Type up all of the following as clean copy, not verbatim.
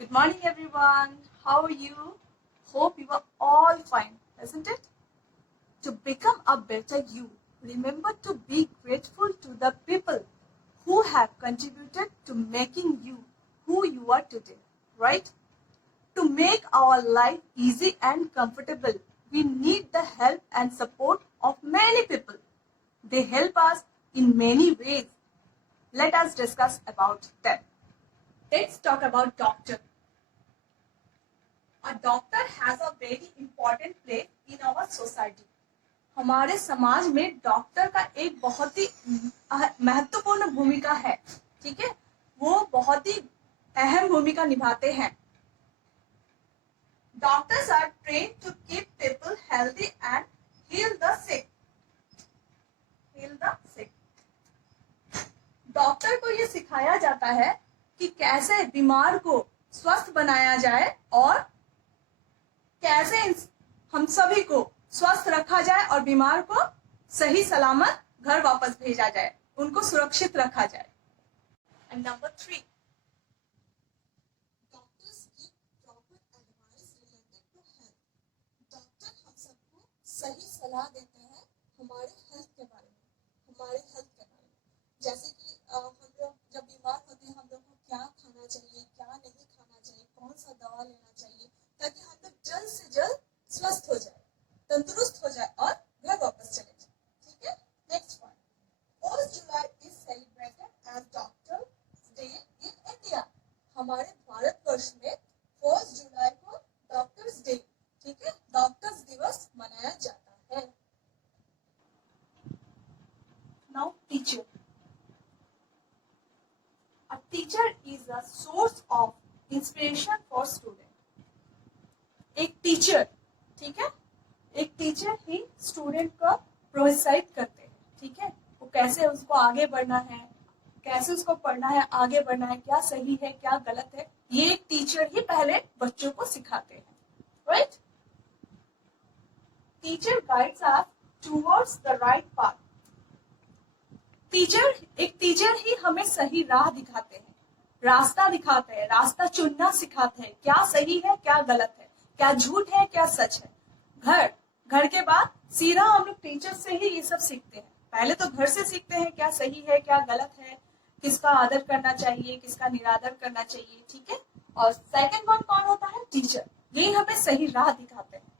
Good morning, everyone. How are you? Hope you are all fine, isn't it? To become a better you, remember to be grateful to the people who have contributed to making you who you are today, right? To make our life easy and comfortable, we need the help and support of many people. They help us in many ways. Let us discuss about them. Let's talk about doctor. A doctor has a very important place in our society. हमारे समाज में doctor का एक बहुत ही महत्वपूर्ण भूमिका है, ठीक है? वो बहुत ही अहम भूमिका निभाते हैं. Doctors are trained to keep people healthy and heal the sick. Doctor को ये सिखाया जाता है कि कैसे बीमार को स्वस्थ बनाया जाए और कैसे हम सभी को स्वस्थ रखा जाए और बीमार को सही सलामत घर वापस भेजा जाए, उनको सुरक्षित रखा जाए. And number 3, doctors give proper advice related to health. Doctor हम सबको सही सलाह देते हैं हमारे हेल्थ के बारे में, जैसे कि हम लोग जब बीमार होते हैं हम लोग को क्या खाना चाहिए, क्या नहीं खाना चाहिए, कौन सा दवा लेना चाहिए, ताकि हम लोग जल्द से जल्द स्वस्थ हो जाए, तंदुरुस्त हो जाए और घर वापस चले जाए. ठीक है? Next point, 4 July is celebrated as doctors day in India. हमारे भारतवर्ष में 4 जुलाई को डॉक्टर्स डे, ठीक है, डॉक्टर्स दिवस मनाया जाता है. Now teacher. A teacher is a source of inspiration for student. एक टीचर, ठीक है, एक टीचर ही स्टूडेंट को प्रोत्साहित करते हैं, ठीक है, वो कैसे उसको आगे बढ़ना है, कैसे उसको पढ़ना है, आगे बढ़ना है, क्या सही है क्या गलत है, ये एक टीचर ही पहले बच्चों को सिखाते हैं, right? Teacher guides us towards the right path. एक टीचर ही हमें सही राह दिखाते हैं, रास्ता दिखाते हैं, रास्ता चुनना सिखाते हैं, क्या सही है क्या गलत है, क्या झूठ है क्या सच है. घर के बाद सीधा हम लोग टीचर से ही ये सब सीखते हैं. पहले तो घर से सीखते हैं क्या सही है क्या गलत है, किसका आदर करना चाहिए किसका निरादर करना चाहिए, ठीक है. और सेकंड वन कौन होता है? टीचर. यही हमें सही राह दिखाते हैं.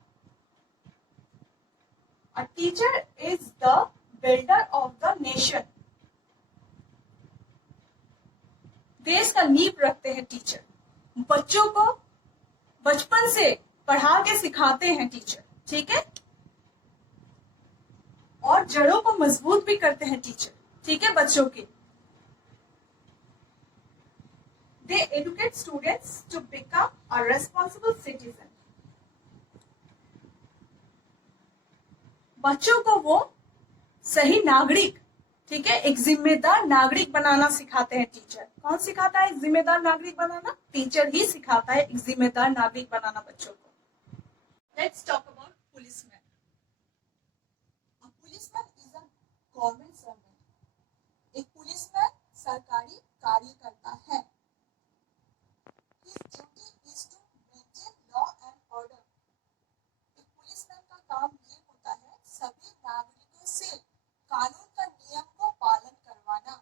A teacher is the builder of the nation. देश का नींव रखते हैं टीचर. बच्चों को बचपन से पढ़ा के सिखाते हैं टीचर, ठीक है, और जड़ों को मजबूत भी करते हैं टीचर, ठीक है, बच्चों की. They educate students to become a responsible citizen. बच्चों को वो सही नागरिक, ठीक है, एक जिम्मेदार नागरिक बनाना सिखाते हैं टीचर. कौन सिखाता है जिम्मेदार नागरिक बनाना? टीचर ही सिखाता है एक जिम्मेदार नागरिक बनाना बच्चों को. Let's talk about policeman. A policeman is a government servant. एक पुलिसमैन सरकारी कार्यकर्ता है. His duty is to maintain law and order. एक पुलिसमैन का काम ये होता है सभी नागरिकों से कानून का नियम को पालन करवाना.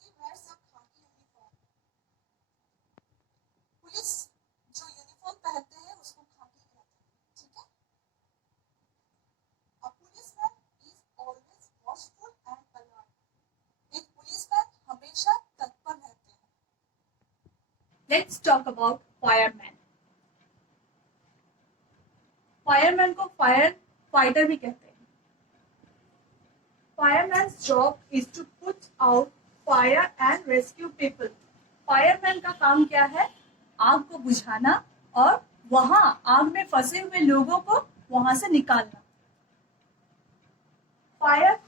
He wears a khaki uniform. Police जो यूनिफॉर्म पहनते हैं उसको खाकी कहते हैं, ठीक है. A policeman is always watchful and alert. एक पुलिसमैन हमेशा तत्पर रहते हैं. Let's talk about fireman. Fireman को फायर फाइटर भी कहते हैं. Fireman's job is to put out fire and rescue people. Fireman का काम क्या है? आग को बुझाना और वहां आग में फंसे हुए लोगों को वहां से निकालना. Fire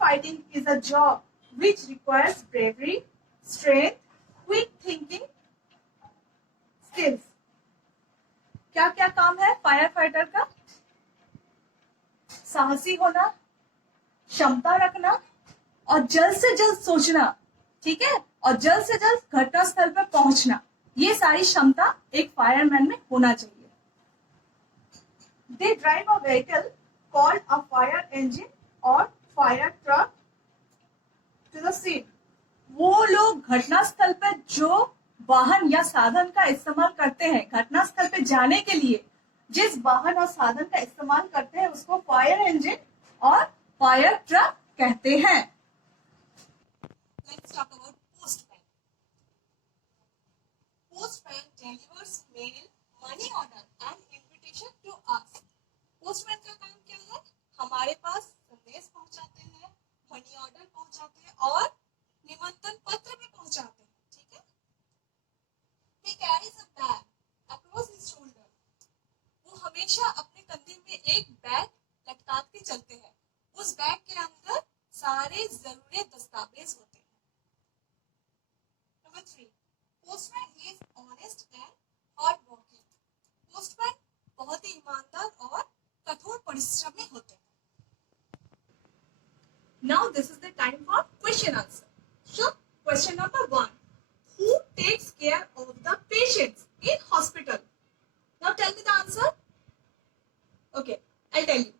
fighting is a job which requires bravery, strength, quick thinking skills. क्या क्या काम है फायर फाइटर का? साहसी होना, क्षमता रखना और जल्द से जल्द सोचना, ठीक है, और जल्द से जल्द घटनास्थल पर पहुंचना, ये सारी क्षमता एक फायरमैन में होना चाहिए। They drive a vehicle called a fire engine or fire truck to the scene. वो लोग घटनास्थल पर जो वाहन या साधन का इस्तेमाल करते हैं, घटनास्थल पे जाने के लिए जिस वाहन और साधन का इस्तेमाल करते हैं उसको फायर इंजन और फायर ट्रक कहते हैं। Let's talk about postman. Postman delivers mail, money order and invitation to us. Postman का काम क्या है? हमारे पास संदेश पहुंचाते हैं, मनी ऑर्डर पहुंचाते हैं और निमंत्रण पत्र भी पहुंचाते हैं, ठीक है? He carries a bag across his shoulder. वो हमेशा अपने कंधे में एक बैग लटका के चलते हैं। उस बैग के अंदर सारे जरूरी दस्तावेज होते हैं। Number 3, postman is honest and hardworking. Postman बहुत ही ईमानदार और कठोर परिश्रमी होते हैं। Now this is the time for question answer. So question number 1, who takes care of the patients in hospital? Now tell me the answer. Okay, I'll tell you.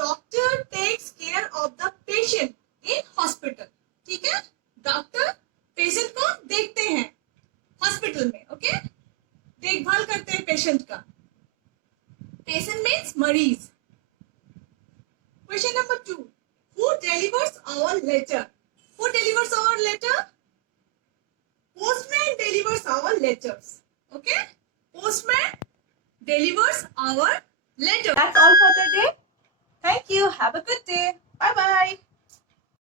Doctor takes care of the patient in hospital. ठीक है, doctor patient को देखते हैं hospital में, okay, देखभाल करते हैं patient का। पेशेंट मीन्स मरीज। Question number 2, who delivers our letter? Who delivers our letter? Postman delivers our letters. Okay, postman delivers our letter. That's all for the day. Thank you. Have a good day. Bye bye.